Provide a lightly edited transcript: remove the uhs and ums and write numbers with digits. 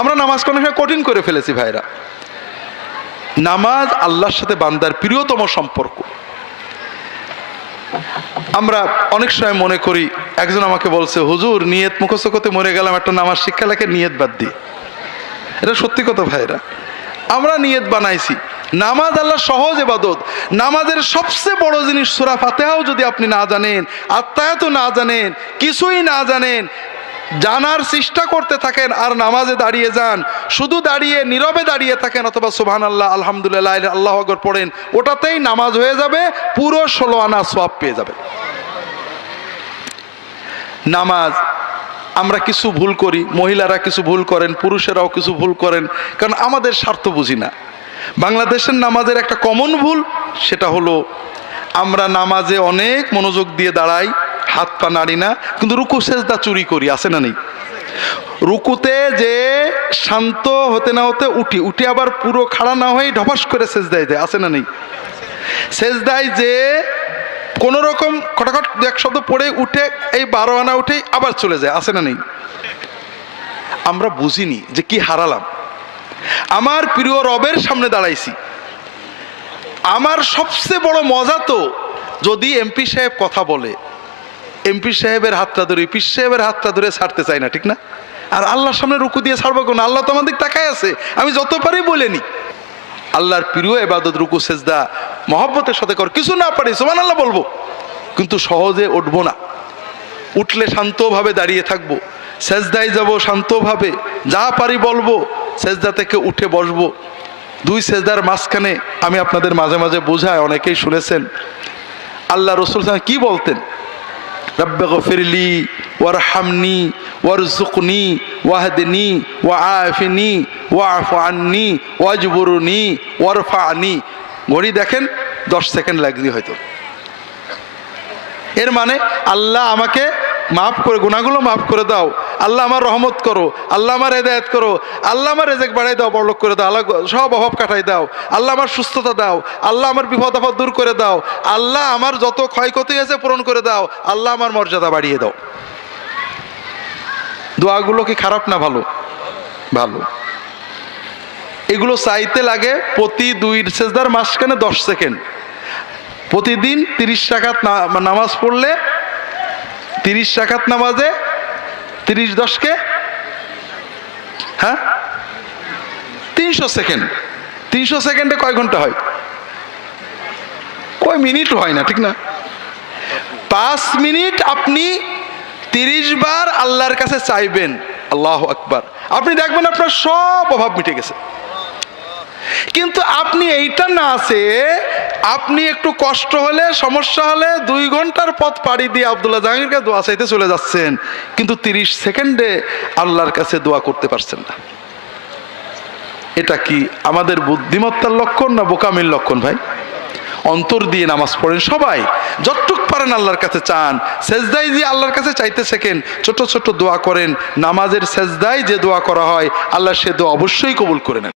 আমরা নামাজকে অনেক সময় কঠিন করে ফেলেছি ভাইরা। নামাজ আল্লাহর সাথে বান্দার প্রিয়তম সম্পর্ক। আমরা অনেক সময় মনে করি, একজন আমাকে বলছে, হুজুর নিয়ত মুখস্থ করতে মরে গেলাম, একটা নামাজ শিক্ষা লাগে নিয়ত বাদ দিয়ে। এটা সত্যি কথা ভাইরা, আমরা নিয়ত বানাইছি। নামাজ আল্লাহ সহজ ইবাদত। নামাজের সবচেয়ে বড় জিনিস সূরা ফাতিহাও যদি আপনি না জানেন, আত্তায়াতও না জানেন, কিছুই না জানেন, জানার চেষ্টা করতে থাকেন আর নামাজে দাঁড়িয়ে যান, শুধু দাঁড়িয়ে নীরবে দাঁড়িয়ে থাকেন অথবা সুবহানাল্লাহ আলহামদুলিল্লাহ আল্লাহু আকবার পড়েন, ওটাতেই নামাজ হয়ে যাবে, পুরো 16 আনা সওয়াব পেয়ে যাবেন। নামাজ আমরা কিছু ভুল করি, মহিলারা কিছু ভুল করেন, পুরুষেরাও কিছু ভুল করেন, কারণ আমাদের স্বার্থ বুঝি না। বাংলাদেশের নামাজের একটা কমন ভুল, সেটা হলো আমরা নামাজে অনেক মনোযোগ দিয়ে দাঁড়াই, হাত পা নাড়ি না, কিন্তু রুকু সেজদা চুরি করি, আছে না নেই? রুকুতে যে শান্ত হতে না হতে উঠি আবার পুরো খাড়া না হয়ে ঢপাস করে সেজদায় দেয়, আছে না নেই? সেজদায় যে কোন রকম খটাখট এক শব্দ পড়ে উঠে এই 12 আনা উঠেই আবার চলে যায়, আছে না নেই? আমরা বুঝিনি যে কি হারালাম। আমার প্রিয় রবের সামনে দাঁড়াইছি। আমার সবচেয়ে বড় মজা তো যদি এমপি সাহেব কথা বলে, এমপি সাহেবের হাতটা ধরে, পীর সাহেবের হাতটা ধরে ছাড়তে চাই না, ঠিক না? আর আল্লাহর সামনে রুকু দিয়ে ছাড়বো কোন? আল্লাহ তো আমাদের তাকায় আছে, আমি যত পারি বলেনি। আল্লাহর প্রিয় ইবাদত রুকু সেজদা মহব্বতের সাথে কর, কিছু না পারি সুবহানাল্লাহ বলবো, কিন্তু সহজে উঠবো না। উঠলে শান্তভাবে দাঁড়িয়ে থাকবো, সেজদায় যাব শান্তভাবে, যা পারি বলবো, সেজদা থেকে উঠে বসবো। 2 সেজদার মাঝখানে আমি আপনাদের মাঝে মাঝে বোঝায়, অনেকেই শুনেছেন আল্লাহ রাসূল কি বলতেন, রব্বে গফিরলি ওয়ারহামনি ওয়ারযুকনি ওয়াহদিনি ওয়াআফিনি ওয়াফু আন্নি ওয়াজবুরনি ওয়ারফানি। ঘড়ি দেখেন 10 সেকেন্ড লাগবে হয়তো। এর মানে আল্লাহ আমাকে মাফ করে, গুনাহগুলো মাফ করে দাও, আল্লাহ আমার রহমত করো, আল্লাহ আমার হেদায়েত করো, আল্লাহ আমার রিজিক বাড়াই দাও, বড়লোক করে দাও, আল্লাহ সব অভাব কাটাই দাও, আল্লাহ আমার সুস্থতা দাও, আল্লাহ আমার বিপদ আপদ দূর করে দাও, আল্লাহ আমার যত ক্ষয়ক্ষতি আছে পূরণ করে দাও, আল্লাহ আমার মর্যাদা বাড়িয়ে দাও। দোয়াগুলো কি খারাপ না ভালো? ভালো। এগুলো চাইতে লাগে প্রতি 2 সেজদার মাঝখানে 10 সেকেন্ড। প্রতিদিন 30 রাকাত নামাজ পড়লে 30 রাকাত নামাজে 30-10 হ্যাঁ 300 সেকেন্ড। 300 সেকেন্ডে কয় ঘন্টা হয়? কয় মিনিট হয় না, ঠিক না? 5 মিনিট আপনি 30 বার আল্লাহর কাছে চাইবেন, আল্লাহু আকবার, আপনি দেখবেন আপনার সব অভাব মিটে গেছে। কিন্তু আপনি এইটা না আছে, আপনি একটু কষ্ট হলে, সমস্যা হলে 2 ঘন্টার পথ পাড়ি দিয়ে আব্দুল্লাহ জাহাঙ্গীর কাছে দোয়া চাইতে চলে যাচ্ছেন, কিন্তু 30 সেকেন্ডে আল্লাহর কাছে দোয়া করতে পারছেন না। এটা কি আমাদের বুদ্ধিমত্তার লক্ষণ না বোকামির লক্ষণ ভাই? অন্তর দিয়ে নামাজ পড়েন, সবাই যতটুক পারেন আল্লাহর কাছে চান, সেজদায় দিয়ে আল্লাহর কাছে চাইতে শেখেন, ছোট ছোট দোয়া করেন। নামাজের সেজদায় যে দোয়া করা হয় আল্লাহ সে দোয়া অবশ্যই কবুল করে নেন।